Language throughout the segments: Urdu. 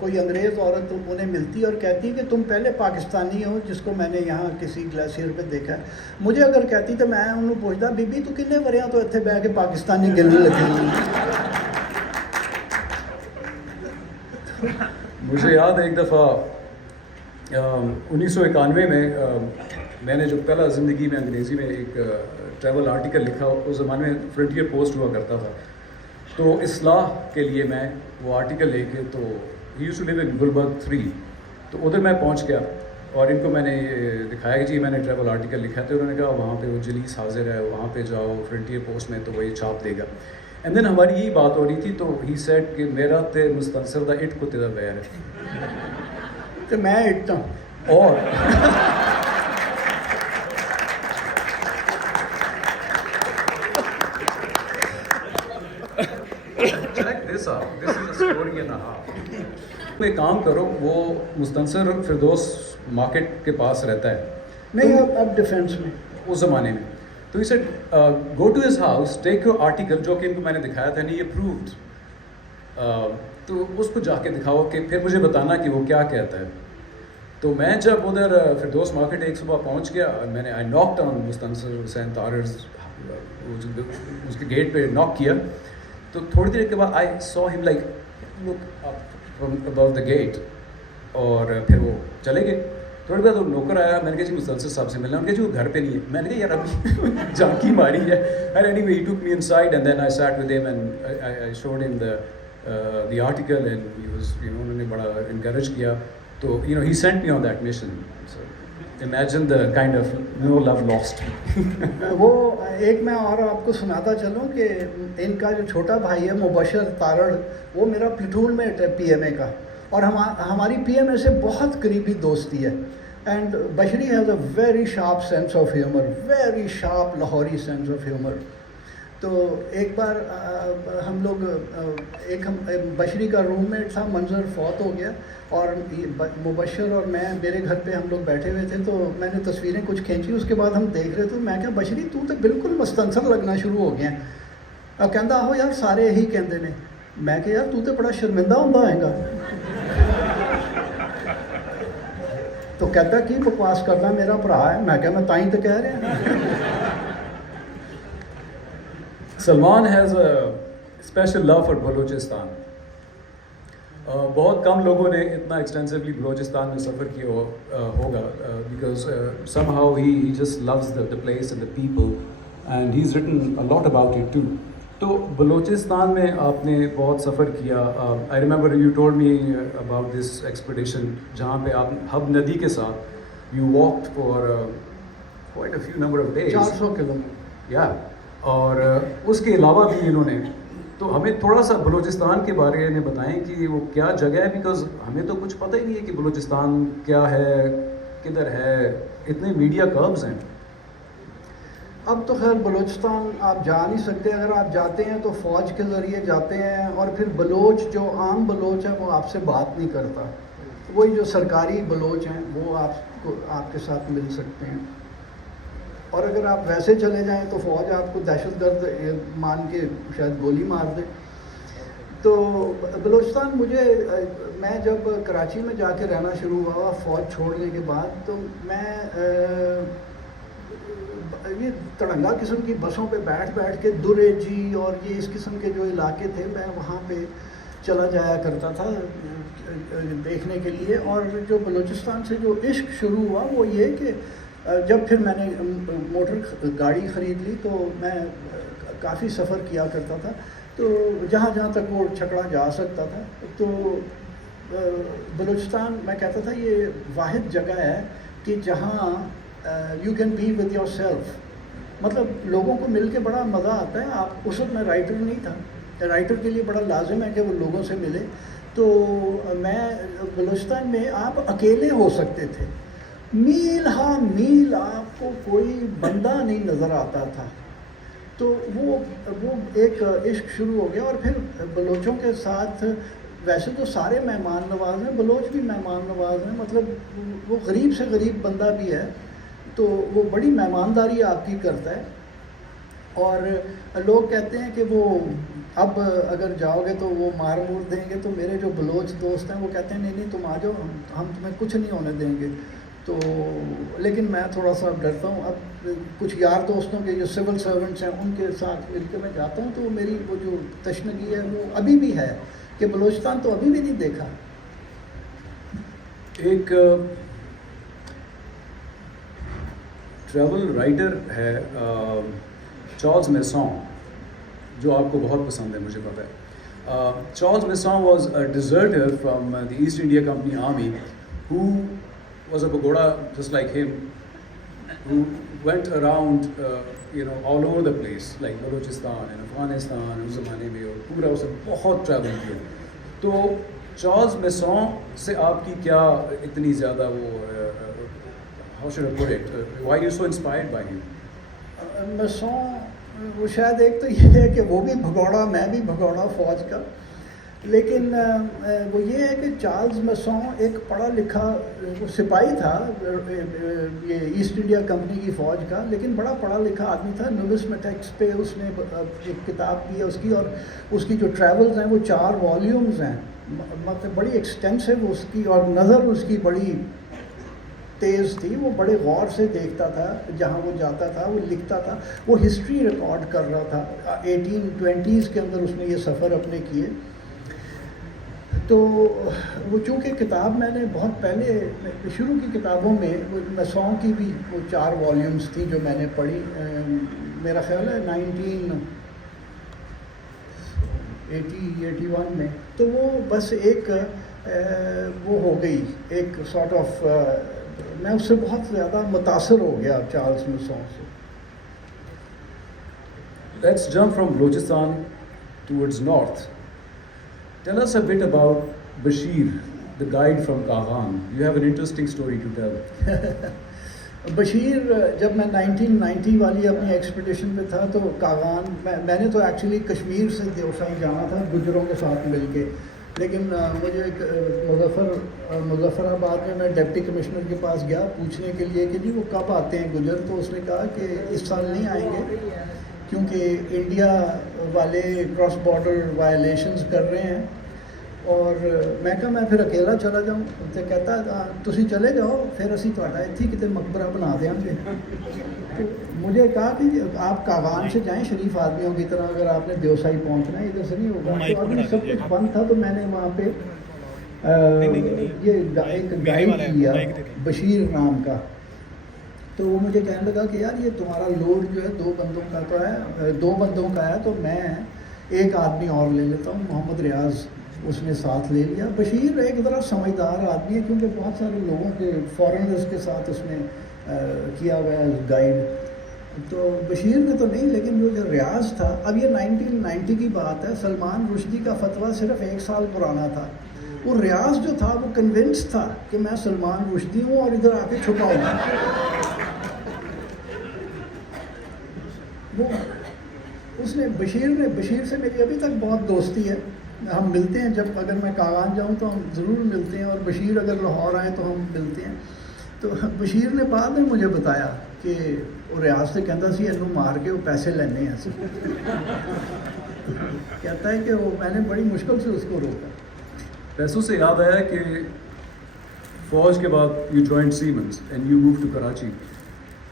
کوئی انگریز عورت انہیں ملتی اور کہتی کہ تم پہلے پاکستانی ہو جس کو میں نے یہاں کسی گلیشیئر پہ دیکھا ہے. مجھے اگر کہتی تو میں انہوں پوچھتا بی بی تو کنے وریاں تو اتنے بہ کے پاکستانی گلنے لگی. مجھے یاد ہے ایک دفعہ 1991 میں نے جو پہلا زندگی میں انگریزی میں ایک ٹریول آرٹیکل لکھا. اس زمانے میں فرنٹیئر پوسٹ ہوا کرتا تھا, تو اصلاح کے لیے میں وہ آرٹیکل لے کے, تو ہی یوزڈ ٹو لیو ان گلبرگ 3, تو ادھر میں پہنچ گیا اور ان کو میں نے دکھایا کہ جی میں نے ٹریول آرٹیکل لکھا. تو انہوں نے کہا وہاں پہ وہ جلیس حاضر ہے, وہاں پہ جاؤ فرنٹیئر پوسٹ میں تو وہ یہ چھاپ دے گا. اینڈ دین ہماری یہی بات ہو رہی تھی, تو ہی سیڈ کہ میرا تے مستنصر دا اٹ کو تیرا بیر ہے, تو میں اٹھتا ہوں. اور ایک کام کرو, وہ مستنصر فردوس مارکیٹ کے پاس رہتا ہے, نہیں اب ڈیفینس میں اس زمانے میں. تو اسے go to his house, take your article, جو کہ ان کو میں نے دکھایا تھا نہیں یہ پرووڈ, تو اس کو جا کے دکھاؤ کہ پھر مجھے بتانا کہ وہ کیا کہتا ہے. تو میں جب ادھر فردوس مارکیٹ ایک صبح پہنچ گیا, میں نے آئی ناکڈ آن مستنصر حسین طاررز, اس کے گیٹ پہ ناک کیا. تو تھوڑی دیر کے بعد I saw him like look up from above the gate, اور پھر وہ چلے گئے. تھوڑی بعد وہ نوکر آیا, میں نے کہا جی مستنصر صاحب سے ملنا. انہوں نے کہا جی وہ گھر پہ نہیں ہے. میں نے کہا یار ابھی جھانکی ماری ہے. And anyway he took me inside and then I sat with him and I showed him the article and he was انہوں نے بڑا انکریج کیا. تو he sent me on that mission. So imagine the kind of no love lost. وہ ایک میں اور آپ کو سناتا چلوں کہ ان کا جو چھوٹا بھائی ہے مبشر تارڑ, وہ میرا پلٹون میٹ ہے پی ایم اے کا, اور ہماری پی ایم اے سے بہت قریبی دوستی ہے. And Bushra has a very sharp sense of humour, very sharp Lahori sense of humour. تو ایک بار ہم لوگ بشری کا روم میٹ تھا, منظر فوت ہو گیا, اور مبشر اور میں میرے گھر پہ ہم لوگ بیٹھے ہوئے تھے. تو میں نے تصویریں کچھ کھینچی, اس کے بعد ہم دیکھ رہے تھے. میں کہا بشری تو بالکل مستنصر لگنا شروع ہو گیا. اور کہندا آہو یار سارے یہی کہندے نے. میں کہ یار تو بڑا شرمندہ ہوندا ہے گا. تو کہتا کی بکواس کرنا, میرا بھرا ہے. میں کہا میں تائیں تو کہہ رہا. Salman has a special love for Balochistan. بہت کم لوگوں نے اتنا ایکسٹینسولی بلوچستان میں سفر کیا ہوگا, because somehow he just loves the place and the people, and he is written a lot about it too. تو بلوچستان میں آپ نے بہت سفر کیا. I remember you told me about this expedition, جہاں پہ آپ حب ندی کے ساتھ you walked for quite a few number of days, 400 kilometre. یا اور اس کے علاوہ بھی انہوں نے, تو ہمیں تھوڑا سا بلوچستان کے بارے میں بتائیں کہ وہ کیا جگہ ہے, بیکاز ہمیں تو کچھ پتہ ہی نہیں ہے کہ بلوچستان کیا ہے, کدھر ہے, اتنے میڈیا کربز ہیں. اب تو خیر بلوچستان آپ جا نہیں سکتے. اگر آپ جاتے ہیں تو فوج کے ذریعے جاتے ہیں, اور پھر بلوچ جو عام بلوچ ہے وہ آپ سے بات نہیں کرتا. وہی جو سرکاری بلوچ ہیں وہ آپ کے ساتھ مل سکتے ہیں. اور اگر آپ ویسے چلے جائیں تو فوج آپ کو دہشت گرد مان کے شاید گولی مار دے. تو بلوچستان میں جب کراچی میں جا کے رہنا شروع ہوا فوج چھوڑنے کے بعد, تو میں یہ تڑنگا قسم کی بسوں پہ بیٹھ کے درے جی اور یہ اس قسم کے جو علاقے تھے, میں وہاں پہ چلا جایا کرتا تھا دیکھنے کے لیے. اور جو بلوچستان سے جو عشق شروع ہوا وہ یہ کہ جب پھر میں نے موٹر گاڑی خرید لی تو میں کافی سفر کیا کرتا تھا. تو جہاں تک وہ چھکڑا جا سکتا تھا, تو بلوچستان میں کہتا تھا یہ واحد جگہ ہے کہ جہاں you can be with yourself. مطلب لوگوں کو مل کے بڑا مزہ آتا ہے. آپ اس وقت میں رائٹر نہیں تھا, رائٹر کے لیے بڑا لازم ہے کہ وہ لوگوں سے ملے. تو میں بلوچستان میں آپ اکیلے ہو سکتے تھے, میل ہاں میل آپ کو کوئی بندہ نہیں نظر آتا تھا. تو وہ ایک عشق شروع ہو گیا. اور پھر بلوچوں کے ساتھ ویسے تو سارے مہمان نواز ہیں, بلوچ بھی مہمان نواز ہیں. مطلب وہ غریب سے غریب بندہ بھی ہے تو وہ بڑی مہمانداری آپ کی کرتا ہے. اور لوگ کہتے ہیں کہ وہ اب اگر جاؤ گے تو وہ مار مور دیں گے، تو میرے جو بلوچ دوست ہیں وہ کہتے ہیں نہیں نہیں تم آ جاؤ، ہم تمہیں کچھ نہیں ہونے دیں گے. تو لیکن میں تھوڑا سا ڈرتا ہوں. اب کچھ یار دوستوں کے جو سول سرونٹس ہیں ان کے ساتھ مل کے میں جاتا ہوں، تو میری وہ جو تشنگی ہے وہ ابھی بھی ہے کہ بلوچستان تو ابھی بھی نہیں دیکھا. ایک ٹریول رائٹر ہے چارلز میسون، جو آپ کو بہت پسند ہے، مجھے پتہ ہے. Charles Masson was a deserter from the East India Company army who was a pagoda just like him, who went around all over the place like Balochistan and Afghanistan اس زمانے میں، اور پورا اسے بہت ٹریول کیا. تو چارلز میسون سے آپ کی کیا اتنی زیادہ وہ how should I put it, why you so inspired by him? میسون وہ شاید ایک تو یہ ہے کہ وہ بھی بھگوڑا، میں بھی بھگوڑا فوج کا، لیکن وہ یہ ہے کہ چارلز میسون ایک پڑھا لکھا سپاہی تھا یہ ایسٹ انڈیا کمپنی کی فوج کا، لیکن بڑا پڑھا لکھا آدمی تھا. نومسمیٹکس پہ اس نے ایک کتاب کی ہے اس کی، اور اس کی جو ٹریولز ہیں وہ 4 والیومز ہیں، مطلب بڑی ایکسٹینسو اس کی، اور نظر اس کی بڑی تیز تھی. وہ بڑے غور سے دیکھتا تھا، جہاں وہ جاتا تھا وہ لکھتا تھا، وہ ہسٹری ریکارڈ کر رہا تھا. 1820s کے اندر اس نے یہ سفر اپنے کیے. تو وہ چونکہ کتاب میں نے بہت پہلے شروع کی کتابوں میں وہ میسون کی بھی وہ 4 والیومز تھی جو میں نے پڑھی، میرا خیال ہے 1980-81 میں. تو وہ بس ایک وہ ہو گئی، ایک سارٹ آف میں اس سے بہت زیادہ متاثر ہو گیا چارلز میسون سے. Let's jump from Balochistan towards north. Tell us a bit about Bashir, the guide from Kaghan. You have an interesting story to tell. Bashir جب میں 1990 والی اپنی ایکسپیڈیشن پہ تھا تو کاغان میں نے تو ایکچولی کشمیر سے دیوسائی جانا تھا گجروں کے ساتھ مل کے، لیکن مجھے ایک مظفر آباد میں ڈپٹی کمشنر کے پاس گیا پوچھنے کے لیے کہ جی وہ کب آتے ہیں گجر. تو اس نے کہا کہ اس سال نہیں آئیں گے کیونکہ انڈیا والے کراس بارڈر وائلیشنز کر رہے ہیں. اور میں کہا میں پھر اکیلا چلا جاؤں. تو کہتا تسی چلے جاؤ پھر اسی تہاڈا ایتھے کتے مقبرہ بنا دیاں گے. تو مجھے کہا کہ آپ کاغان سے جائیں شریف آدمیوں کی طرح، اگر آپ نے دیوسائی پہنچنا ہے ادھر سے نہیں ہوگا. تو ابھی سب کچھ بند تھا، تو میں نے وہاں پہ یہ ایک گائیڈ کیا بشیر نام کا. تو وہ مجھے کہنے لگا کہ یار یہ تمہارا لوڈ جو ہے 2 بندوں کا تو ہے، 2 بندوں کا ہے، تو میں ایک آدمی اور لے لیتا ہوں، محمد ریاض اس نے ساتھ لے لیا. بشیر ایک ذرا سمجھدار آدمی ہے کیونکہ بہت سارے لوگوں کے فارنرز کے ساتھ اس نے کیا ہوا ہے گائیڈ. تو بشیر نے تو نہیں، لیکن جو ریاض تھا، اب یہ 1990 کی بات ہے، سلمان رشدی کا فتویٰ صرف 1 سال پرانا تھا. وہ ریاض جو تھا وہ کنونس تھا کہ میں سلمان رشدی ہوں اور ادھر آ کے چھپا ہوں. وہ اس نے بشیر سے میری ابھی تک بہت دوستی ہے. ہم ملتے ہیں، جب اگر میں کاغان جاؤں تو ہم ضرور ملتے ہیں، اور بشیر اگر لاہور آئے تو ہم ملتے ہیں. تو بشیر نے بعد میں مجھے بتایا کہ وہ ریاض سے کہتا سی انہوں مار کے وہ پیسے لینے ہیں. کہتا ہے کہ وہ میں نے بڑی مشکل سے اس کو روکا. پیسوں سے یاد آیا کہ فوج کے بعد you joined Siemens and you move to Karachi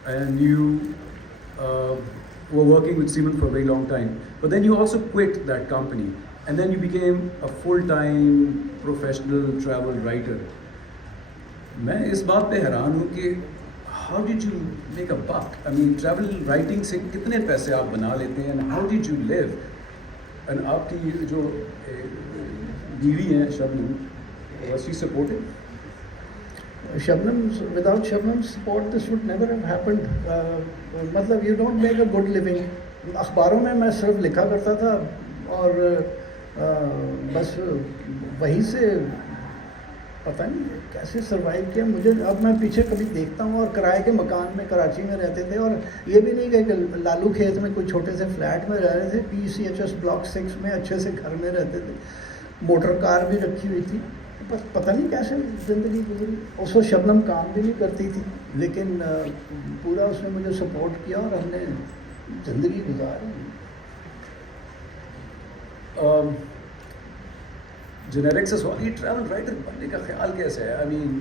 and you were working with Siemens for a very long time, but then you also quit that company and then you became a full-time professional travel writer. میں اس بات پہ حیران ہوں کہ how did you make a buck? I mean travel writing سے کتنے پیسے آپ بنا لیتے ہیں and how did you live? and آپ کی جو بیوی ہیں شبنم, was she supportive? Shabnam, without Shabnam's support this would never have happened. مطلب you don't make a good living. اخباروں میں میں صرف لکھا کرتا تھا اور بس وہی سے پتہ نہیں کیسے سروائیو کیا. مجھے اب میں پیچھے کبھی دیکھتا ہوں, اور کرائے کے مکان میں کراچی میں رہتے تھے, اور یہ بھی نہیں کہ لالو کھیت میں کوئی چھوٹے سے فلیٹ میں رہ رہے تھے, PCHS بلاک 6 میں اچھے سے گھر میں رہتے تھے, موٹر کار بھی رکھی ہوئی تھی. بس پتہ نہیں کیسے زندگی گزری. اس وقت شبنم کام بھی نہیں کرتی تھی, لیکن پورا اس نے مجھے سپورٹ کیا اور ہم نے زندگی گزار رہے ہیں. جنیرک سے سوال، یہ ٹریول رائٹر بننے کا خیال کیسے ہے؟ آئی مین